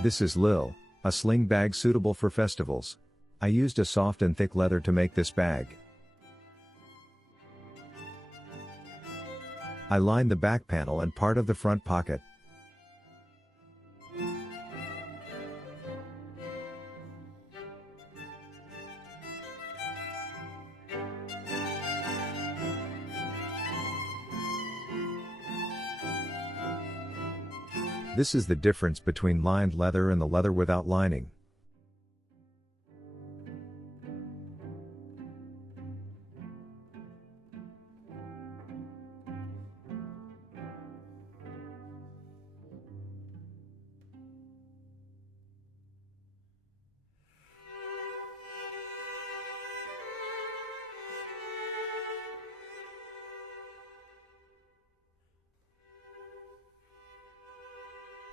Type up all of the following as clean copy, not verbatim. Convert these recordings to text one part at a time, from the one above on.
This is Lil, a sling bag suitable for festivals. I used a soft and thick leather to make this bag. I lined the back panel and part of the front pocket. This is the difference between lined leather and the leather without lining.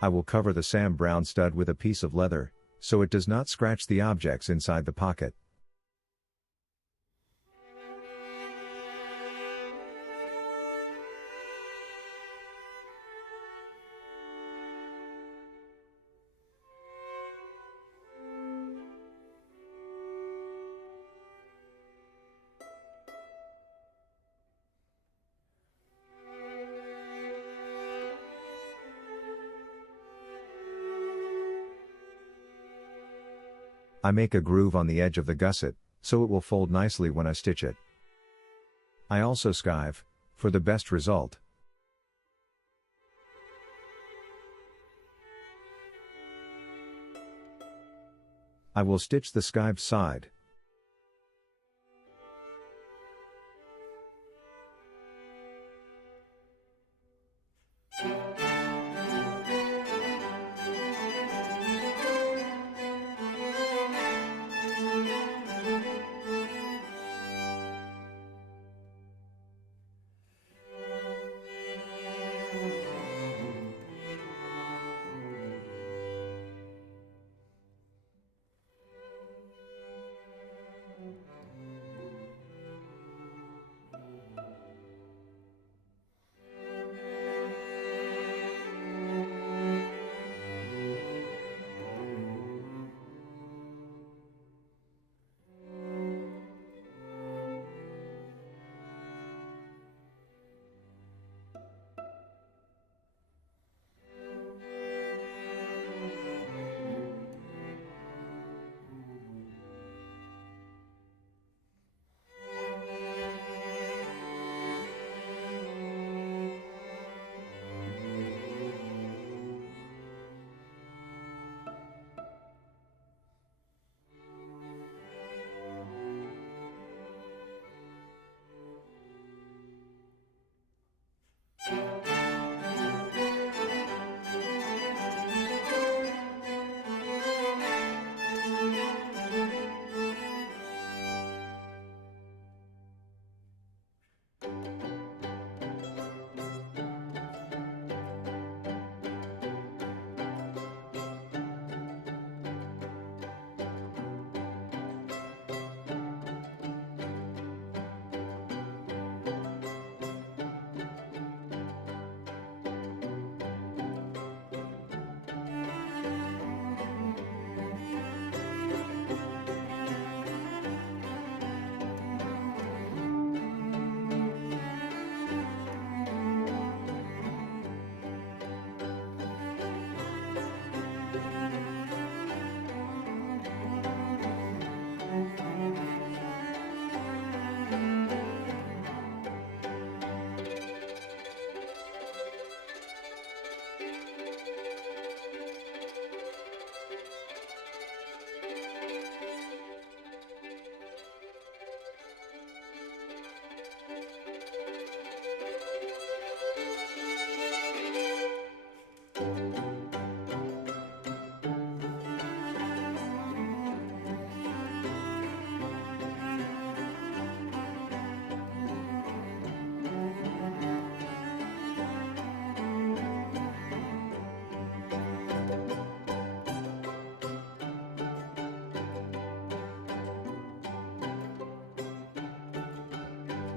I will cover the Sam Browne stud with a piece of leather, so it does not scratch the objects inside the pocket. I make a groove on the edge of the gusset, so it will fold nicely when I stitch it. I also skive, for the best result. I will stitch the skived side.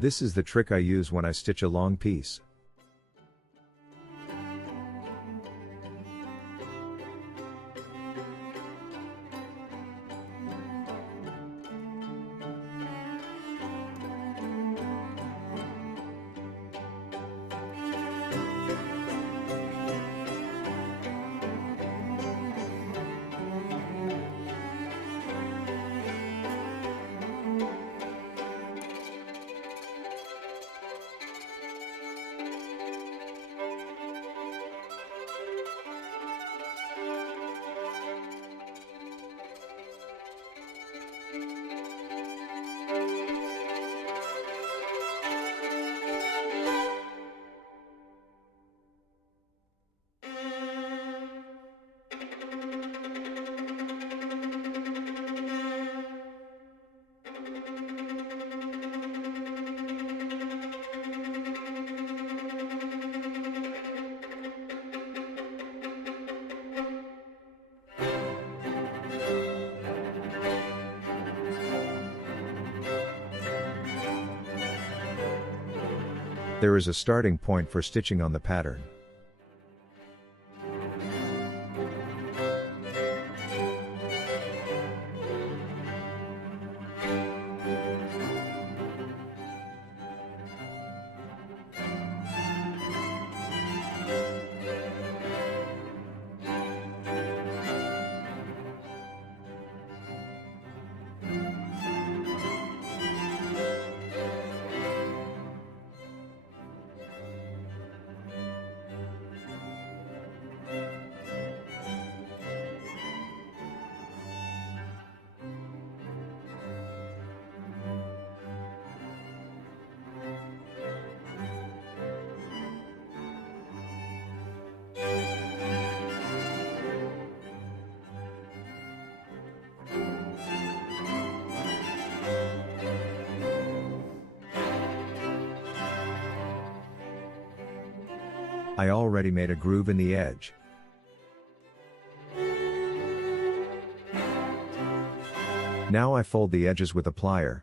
This is the trick I use when I stitch a long piece. There is a starting point for stitching on the pattern. I already made a groove in the edge. Now I fold the edges with a plier.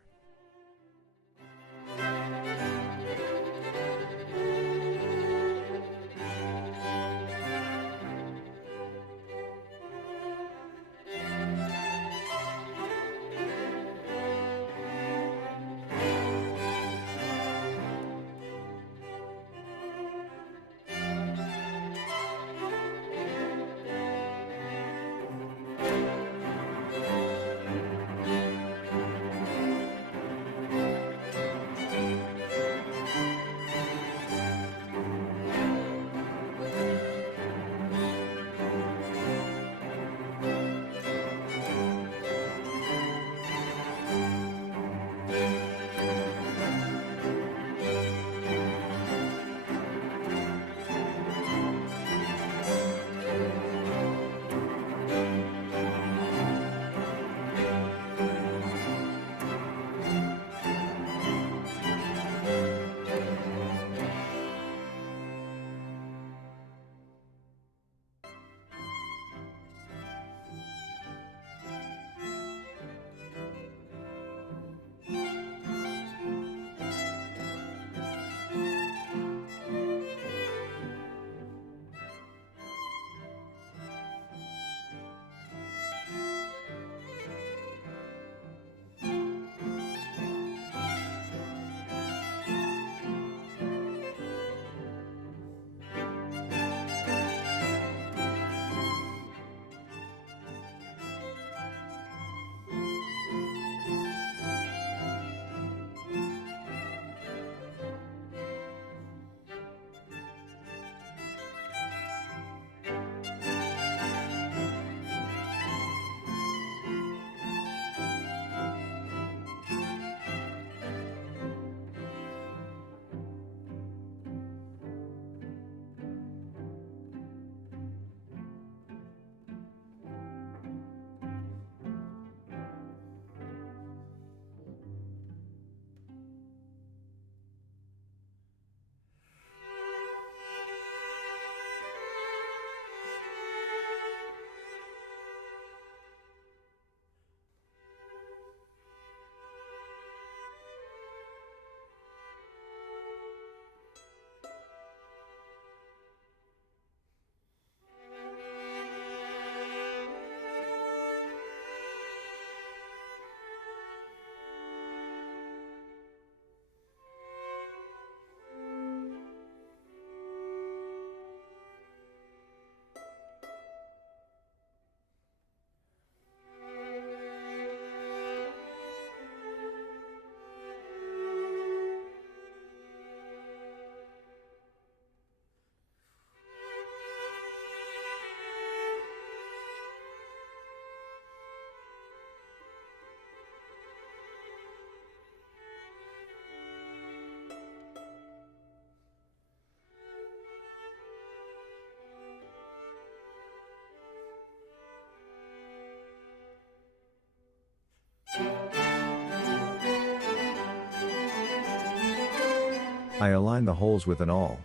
I align the holes with an awl.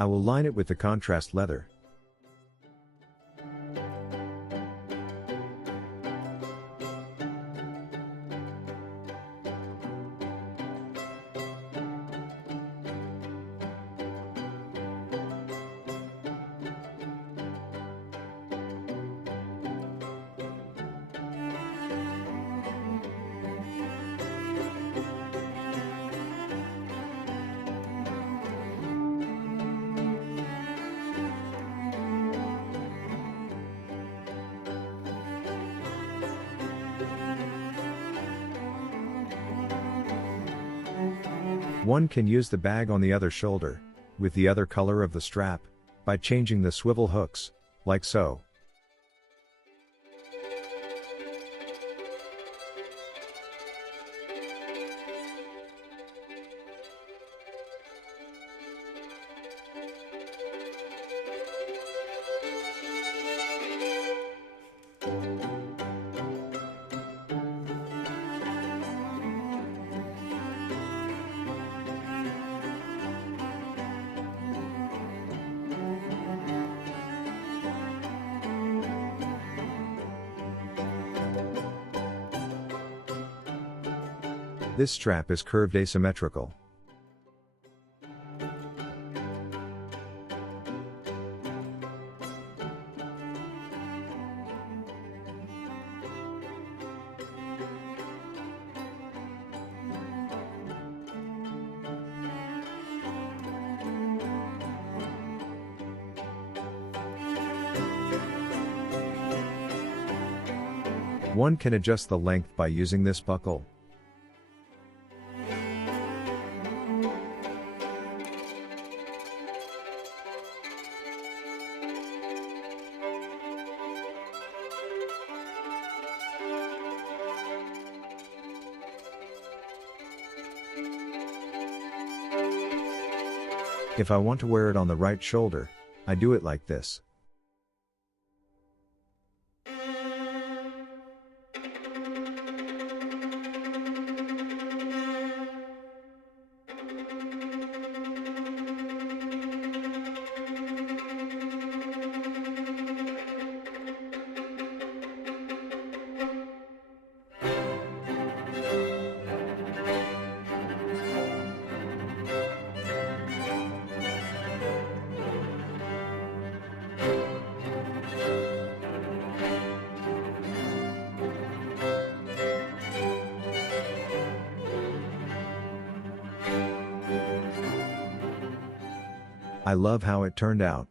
I will line it with the contrast leather. One can use the bag on the other shoulder, with the other color of the strap, by changing the swivel hooks, like so. This strap is curved asymmetrical. One can adjust the length by using this buckle. If I want to wear it on the right shoulder, I do it like this. I love how it turned out.